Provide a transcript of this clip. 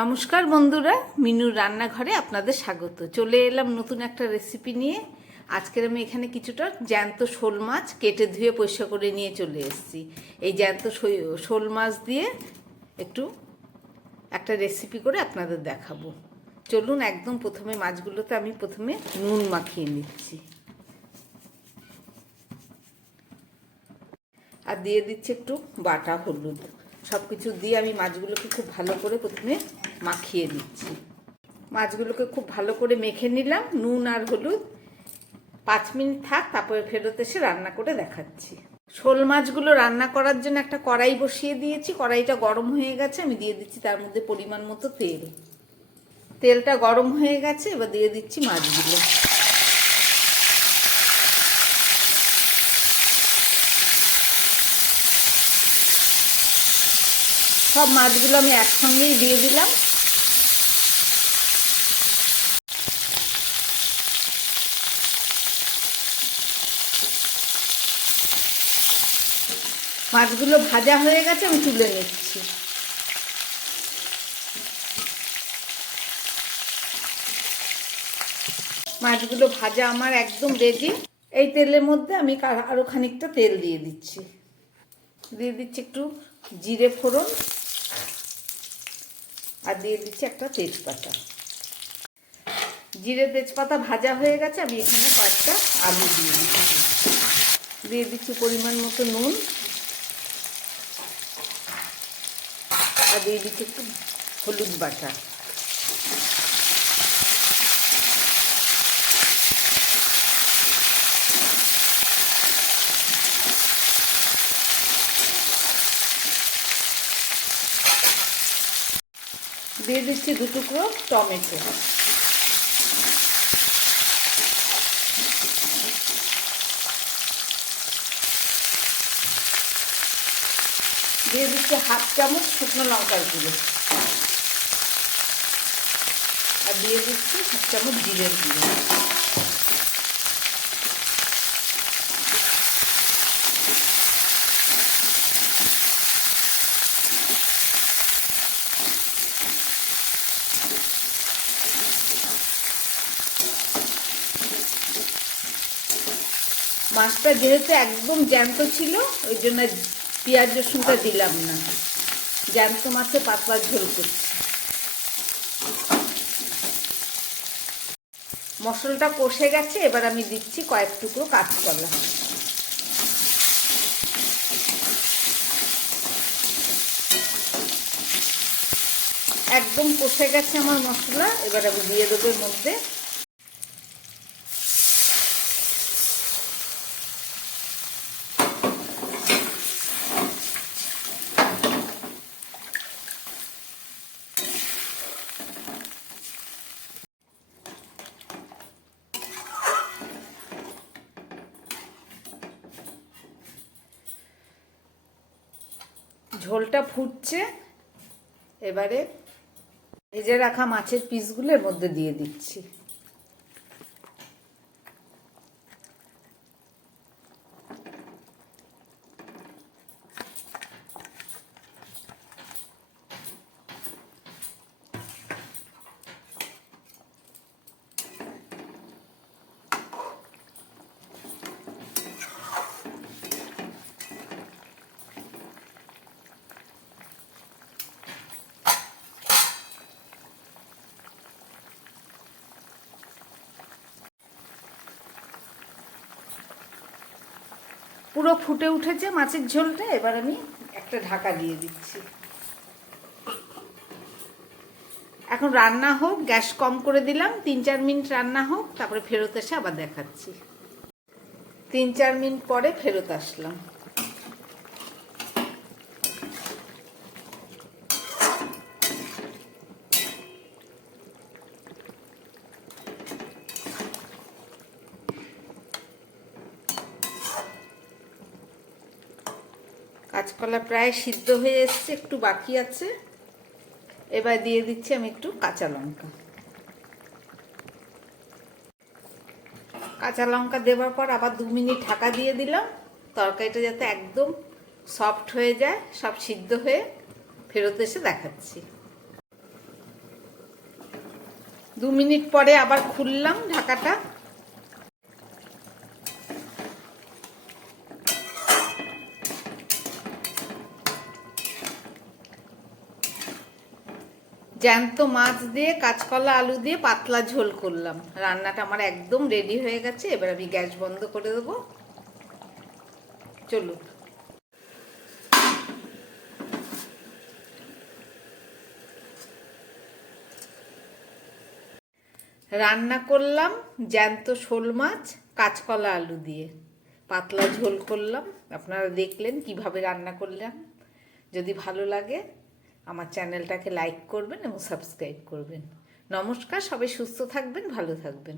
নমস্কার বন্ধুরা, মিনুর রান্নাঘরে আপনাদের স্বাগত। চলে এলাম নতুন একটা রেসিপি নিয়ে। আজকের আমি এখানে কিছুটা জ্যান্ত শোল মাছ কেটে ধুয়ে পরিষ্কার করে নিয়ে চলে এসেছি। এই জ্যান্ত শোল মাছ দিয়ে একটু একটা রেসিপি করে আপনাদের দেখাবো। চলুন, একদম প্রথমে মাছগুলোতে আমি প্রথমে নুন মাখিয়ে নিচ্ছি আর দিয়ে দিচ্ছি একটু বাটা হলুদ। সব কিছু দিয়ে আমি মাছগুলোকে খুব ভালো করে প্রথমে মাখিয়ে নিচ্ছি। মাছগুলোকে খুব ভালো করে মেখে নিলাম নুন আর হলুদ। 5 মিনিট থাক, তারপরে ফেরত এসে রান্না করে দেখাচ্ছি। শোল মাছগুলো রান্না করার জন্য একটা কড়াই বসিয়ে দিয়েছি। কড়াইটা গরম হয়ে গেছে, আমি দিয়ে দিচ্ছি তার মধ্যে পরিমাণ মতো তেল। তেলটা গরম হয়ে গেছে, এবার দিয়ে দিচ্ছি মাছগুলো। সব মাছগুলো আমি একসঙ্গেই দিয়ে দিলাম। মাছগুলো ভাজা হয়ে গেছে, আমি তুলে নিচ্ছি। মাছগুলো ভাজা আমার একদম রেডি। এই তেলের মধ্যে আমি আরো খানিকটা তেল দিয়ে দিচ্ছি। দিয়ে দিচ্ছি একটু জিরে ফোড়ন আর দিয়ে দিচ্ছি একটা তেজপাতা। জিরে তেজপাতা ভাজা হয়ে গেছে, আমি এখানে কয়েকটা আলু দিয়ে দিচ্ছি। দিয়ে দিচ্ছি পরিমাণ মতো নুন আর দিয়ে দিচ্ছি একটু হলুদ বাটা। দিয়ে দিচ্ছি 2 টুকরো টমেটো। দিয়ে দিচ্ছি 1/2 চামচ শুকনো লঙ্কার গুঁড়ো আর দিয়ে দিচ্ছি 1 চামচ জিরের গুঁড়ো। মাছটা যেহেতু একদম জ্যান্ত ছিল, ওই জন্য পেঁয়াজ রসুনটা দিলাম না। জ্যান্ত মাছে পাতলা ঝোল করছি। মশলাটা কষে গেছে, এবার আমি দিচ্ছি কয়েক টুকরো কাঁচকলা। একদম কষে গেছে আমার মশলা, এবার আমি দিয়ে দেবো এর মধ্যে ঝোলটা ফুটছে। এবারে ভেজে রাখা মাছের পিসগুলো এর মধ্যে দিয়ে দিচ্ছি। পুরো ফুটে উঠেছে মাছের ঝোলটা। এবার আমি একটা ঢাকা দিয়ে দিচ্ছি। এখন রান্না হোক, গ্যাস কম করে দিলাম। 3-4 মিনিট রান্না হোক, তারপরে ফেরত এসে আবার দেখাচ্ছি। 3-4 মিনিট পরে ফেরত আসলাম। কাঁচকলা প্রায় সিদ্ধ হয়ে এসছে, একটু বাকি আছে। এবার দিয়ে দিচ্ছি আমি একটু কাঁচা লঙ্কা। কাঁচা লঙ্কা দেওয়ার পর আবার 2 মিনিট ঢাকা দিয়ে দিলাম, তরকারিটা যাতে একদম সফট হয়ে যায়, সব সিদ্ধ হয়ে। ফেরত এসে দেখাচ্ছি। 2 মিনিট পরে আবার খুললাম ঢাকাটা। জ্যান্ত মাছ দিয়ে কাঁচকলা আলু দিয়ে পাতলা ঝোল করলাম। রান্নাটা আমার একদম রেডি হয়ে গেছে। এবার আমি গ্যাস বন্ধ করে দেবো। চলুন। রান্না করলাম জ্যান্ত শোল মাছ কাঁচকলা আলু দিয়ে পাতলা ঝোল করলাম। আপনারা দেখলেন কিভাবে রান্না করলাম। যদি ভালো লাগে আমার চ্যানেলটাকে লাইক করবেন এবং সাবস্ক্রাইব করবেন। নমস্কার, সবাই সুস্থ থাকবেন, ভালো থাকবেন।